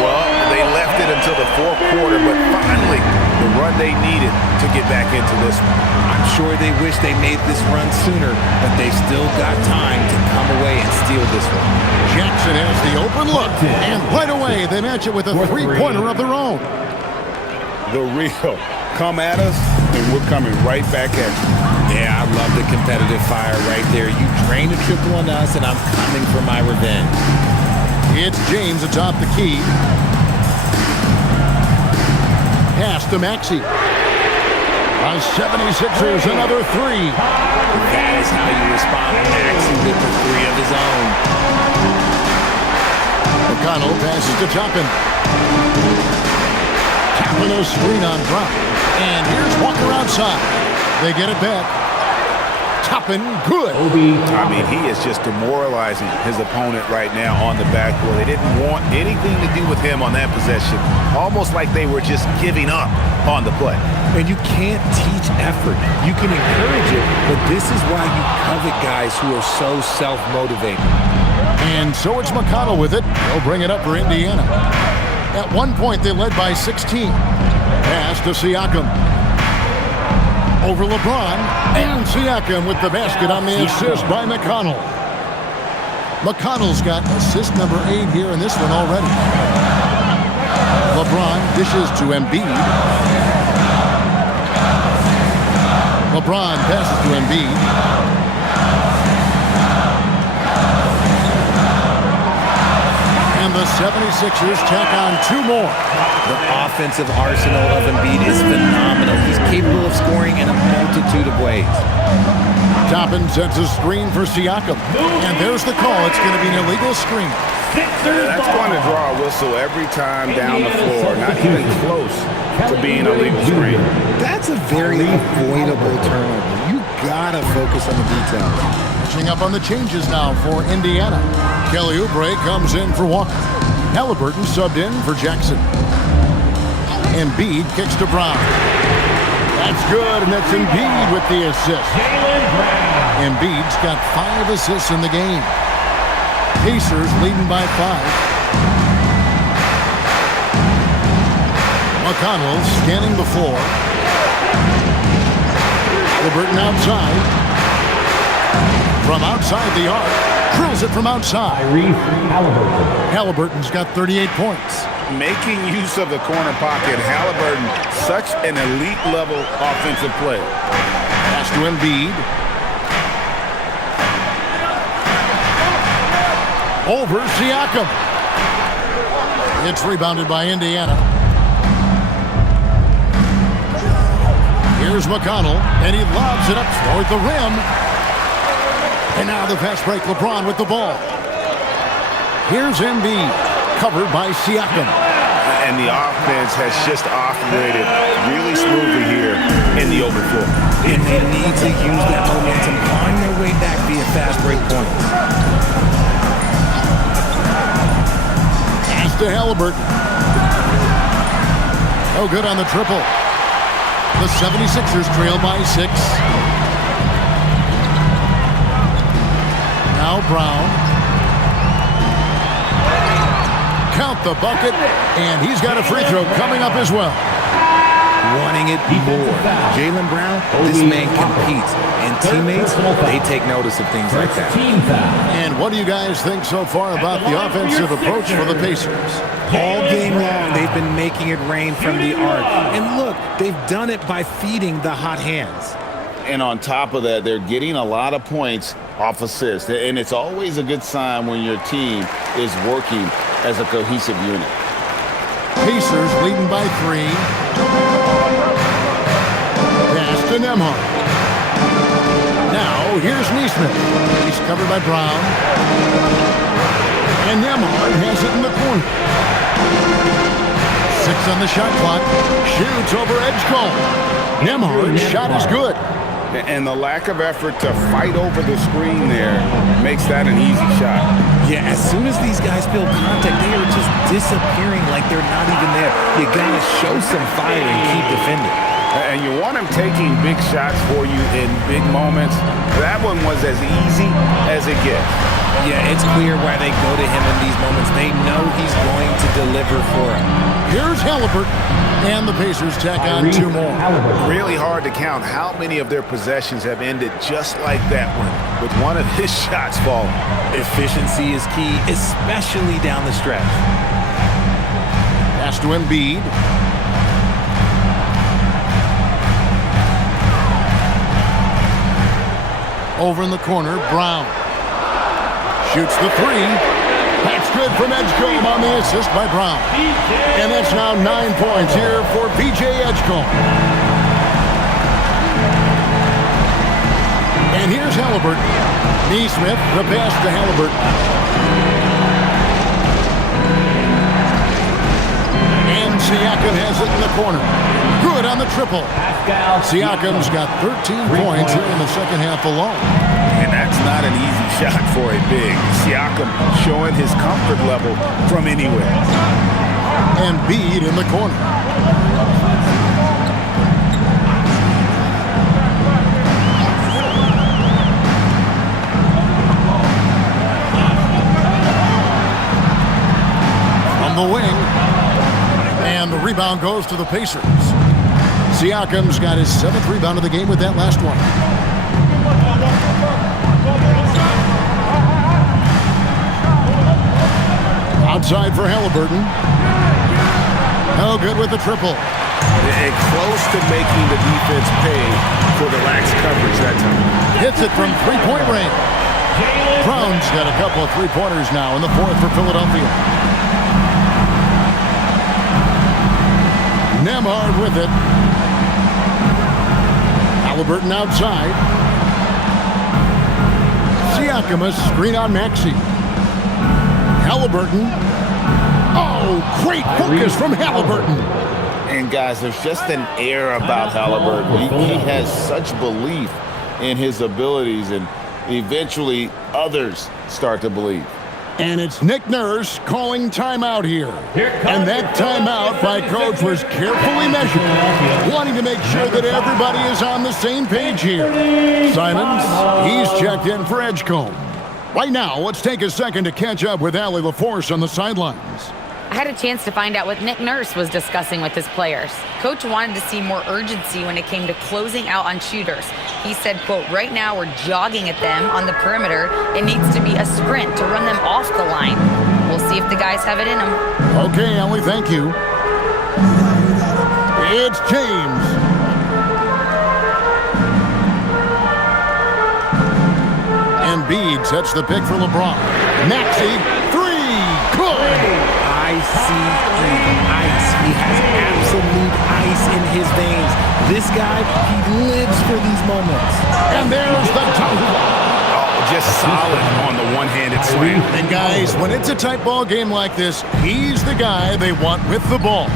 Well, they left it until the fourth quarter, but finally, the run they needed to get back into this one. I'm sure they wish they made this run sooner, but they still got time to come away and steal this one. Jackson has the open look, and right away they match it with a three-pointer of their own. The real. Come at us, and we're coming right back at you. Yeah, I love the competitive fire right there. You drain a triple on us, and I'm coming for my revenge. It's James atop the key. Pass to Maxey. On 76ers, another three. That is how you respond to Maxey with the three of his own. McConnell passes to Toppin. Tapping a screen on drop. And here's Walker outside. They get it back. Toppin, good. I mean, he is just demoralizing his opponent right now on the backboard. They didn't want anything to do with him on that possession. Almost like they were just giving up on the play. And you can't teach effort. You can encourage it, but this is why you covet guys who are so self-motivated. And so it's McConnell with it. They'll bring it up for Indiana. At one point, they led by 16. Pass to Siakam. Over LeBron. And Siakam with the basket on the assist by McConnell. McConnell's got assist number 8 here in this one already. LeBron dishes to Embiid. LeBron passes to Embiid. And the 76ers tack on 2 more. The offensive arsenal of Embiid is phenomenal. He's capable of scoring in a multitude of ways. Toppin sets a screen for Siakam. And there's the call. It's going to be an illegal screen. That's going to draw a whistle every time down the floor. Not even close to being a legal screen. That's a very avoidable turnover. You gotta focus on the details. Catching up on the changes now for Indiana. Kelly Oubre comes in for Walker. Halliburton subbed in for Jackson. Embiid kicks to Brown. That's good, and that's Embiid with the assist. Embiid's got 5 assists in the game. Pacers leading by 5. McConnell scanning the floor. Halliburton outside. From outside the arc. Drills it from outside. Halliburton's got 38 points. Making use of the corner pocket, Halliburton, such an elite level offensive player. Pass to Embiid. Over Siakam. It's rebounded by Indiana. Here's McConnell, and he lobs it up toward the rim. And now the fast break, LeBron with the ball. Here's Embiid, covered by Siakam. And the offense has just operated really smoothly here in the open floor. And they need to use that momentum on their way back via fast break points. Pass to Halliburton. Oh, good on the triple. The 76ers trail by 6. Now Brown. Count the bucket, and he's got a free throw coming up as well. Wanting it more. Jaylen Brown, this man competes. And teammates, they take notice of things like that. And what do you guys think so far about the offensive approach for the Pacers? All game long, they've been making it rain from the arc. And look, they've done it by feeding the hot hands. And on top of that, they're getting a lot of points off assists. And it's always a good sign when your team is working as a cohesive unit. Pacers leading by 3. Pass to Nembhard. Now, here's Nesmith. He's covered by Brown. And Nembhard has it in the corner. 6 on the shot clock. Shoots over Edgecombe. Nembhard's shot is good. And the lack of effort to fight over the screen there makes that an easy shot. Yeah, as soon as these guys feel contact, they are just disappearing like they're not even there. You gotta show some fire and keep defending. And you want him taking big shots for you in big moments. That one was as easy as it gets. Yeah, it's clear why they go to him in these moments. They know he's going to deliver for them. Here's Halliburton, and the Pacers tack on 2 more. Really hard to count how many of their possessions have ended just like that one, with one of his shots falling. Efficiency is key, especially down the stretch. Pass to Embiid. Over in the corner, Brown. Shoots the 3. That's good from Edgecombe on the assist by Brown. And that's now 9 points here for B.J. Edgecombe. And here's Halliburton. Nesmith, the pass to Halliburton. And Siakam has it in the corner. Good on the triple. Siakam's got 13 points here in the second half alone. And that's not an easy shot for a big. Siakam showing his comfort level from anywhere. And Embiid in the corner. From the wing. And the rebound goes to the Pacers. Siakam's got his 7th rebound of the game with that last one. Outside for Halliburton. Oh, good with the triple. And close to making the defense pay for the lax coverage that time. Hits it from 3-point range. Brown's got a couple of 3-pointers now in the 4th for Philadelphia. Nembhard with it. Halliburton outside. Siakam a screen on Maxey. Halliburton. Oh, great focus from Halliburton. And guys, there's just an air about Halliburton. He has such belief in his abilities, and eventually others start to believe. And it's Nick Nurse calling timeout here. And that timeout by coach was carefully measured, wanting to make sure that everybody is on the same page here. Simons, he's checked in for Edgecombe. Right now, let's take a second to catch up with Allie LaForce on the sidelines. I had a chance to find out what Nick Nurse was discussing with his players. Coach wanted to see more urgency when it came to closing out on shooters. He said, quote, right now we're jogging at them on the perimeter. It needs to be a sprint to run them off the line. We'll see if the guys have it in them. Okay, Allie, thank you. It's James. Embiid sets the pick for LeBron. Maxey, 3, good! Ice. He has absolute ice in his veins. This guy, he lives for these moments. And there's the top. Oh, just solid on the one-handed slam. And guys, when it's a tight ball game like this, he's the guy they want with the ball.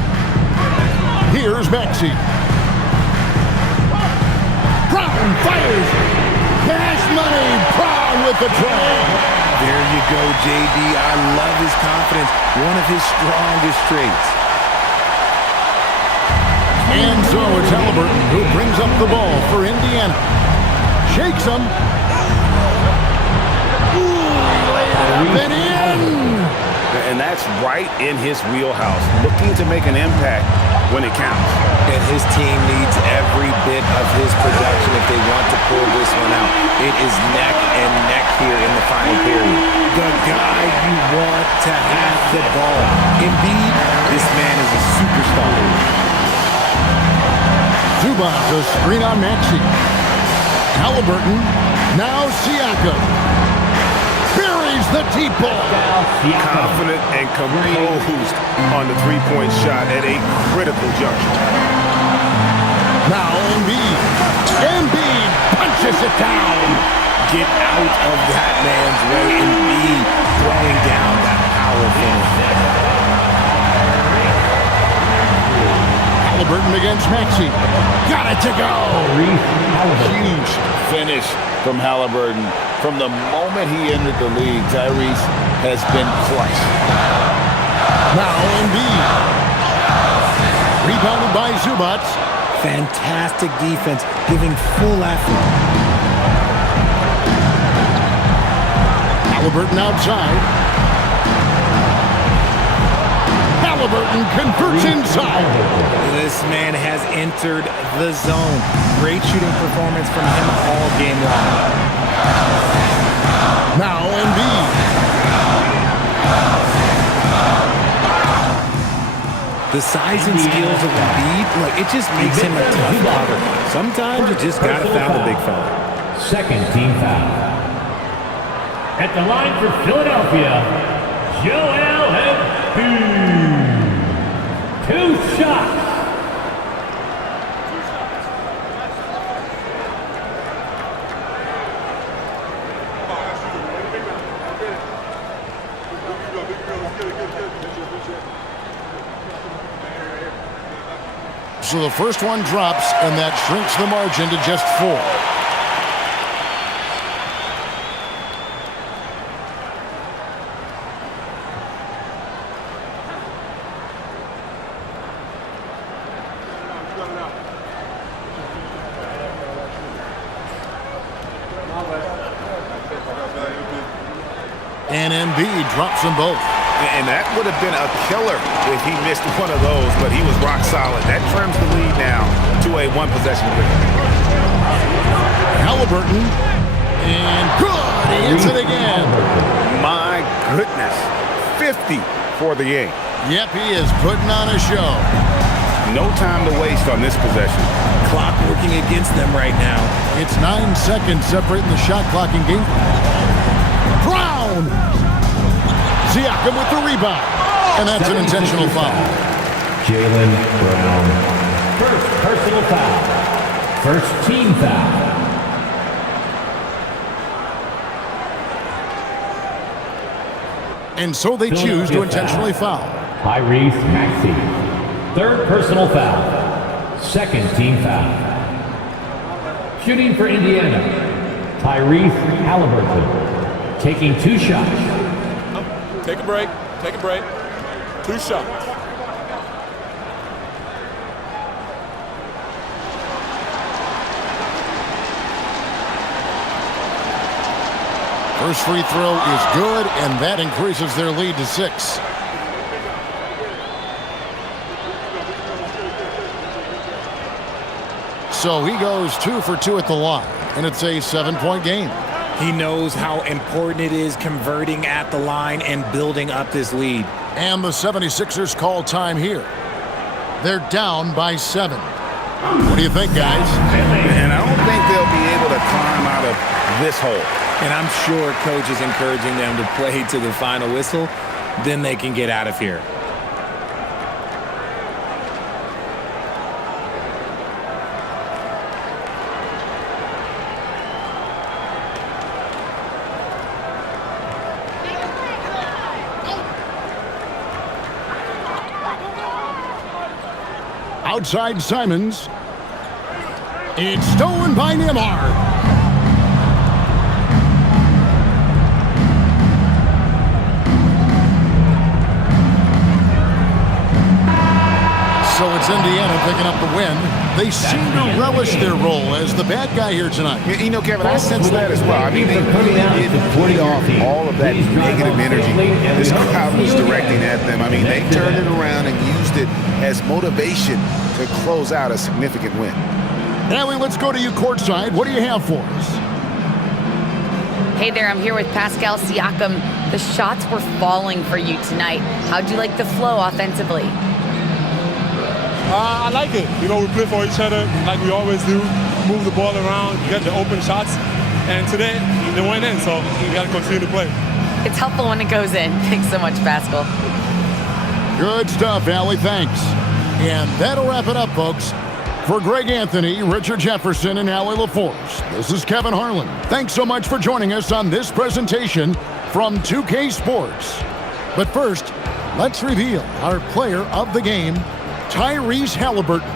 Here's Maxey. Brown fires. Cash money. Brown with the try. There you go, JB. I love his confidence. One of his strongest traits. And so it's Halliburton who brings up the ball for Indiana. Shakes him. And in! And that's right in his wheelhouse, looking to make an impact when it counts. And his team needs every bit of his production if they want to pull this one out. It is neck and neck here in the final period. The guy you want to have the ball. Indeed, this man is a superstar. Zubac, a screen on Maxey. Halliburton, now Siakam. Buries the deep ball. Confident and composed on the three-point shot at a critical juncture. Now Embiid punches it down. Get out of that man's way. Embiid throwing down that power finish. Halliburton against Maxey. Got it to go. Huge finish from Halliburton. From the moment he entered the league, Tyrese has been clutch. Now Embiid. Rebounded by Zubac. Fantastic defense, giving full effort. Halliburton outside. Halliburton converts inside. This man has entered the zone. Great shooting performance from him all game long. Now Embiid. The size and skills of Embiid, look, it just makes him a tough blocker. Sometimes you just got to foul the big fella. Second team foul. At the line for Philadelphia, Joel Embiid. 2 shots. So the first one drops, and that shrinks the margin to just 4. And Embiid drops them both. And that would have been a killer if he missed one of those, but he was rock solid. That trims the lead now to a one-possession lead. Halliburton, and good, he hits it again. My goodness, 50 for the game. Yep, he is putting on a show. No time to waste on this possession. Clock working against them right now. It's 9 seconds separating the shot clock and game. Brown! Siakam with the rebound. And that's an intentional foul. Jaylen Brown. First personal foul. First team foul. And so they choose to intentionally foul. Tyrese Maxey. Third personal foul. Second team foul. Shooting for Indiana, Tyrese Halliburton. Taking 2 shots. Take a break. Take a break. 2 shots. First free throw is good, and that increases their lead to 6. So he goes 2 for 2 at the line, and it's a 7-point game. He knows how important it is converting at the line and building up this lead. And the 76ers call time here. They're down by 7. What do you think, guys? And I don't think they'll be able to climb out of this hole. And I'm sure coach is encouraging them to play to the final whistle. Then they can get out of here. Outside Simons. It's stolen by Nembhard. So it's Indiana picking up the win. They seem to relish their role as the bad guy here tonight. You know, Kevin, I sense that as well. I mean, they really did play off all of that negative energy this crowd was directing at them. I mean, they turned it around and used it as motivation to close out a significant win. Allie, let's go to you courtside. What do you have for us? Hey there, I'm here with Pascal Siakam. The shots were falling for you tonight. How'd you like the flow offensively? I like it. You know, we play for each other like we always do. Move the ball around, get the open shots. And today, they went in, so we got to continue to play. It's helpful when it goes in. Thanks so much, Pascal. Good stuff, Allie. Thanks. And that'll wrap it up, folks. For Greg Anthony, Richard Jefferson, and Allie LaForce, this is Kevin Harlan. Thanks so much for joining us on this presentation from 2K Sports. But first, let's reveal our player of the game, Tyrese Halliburton.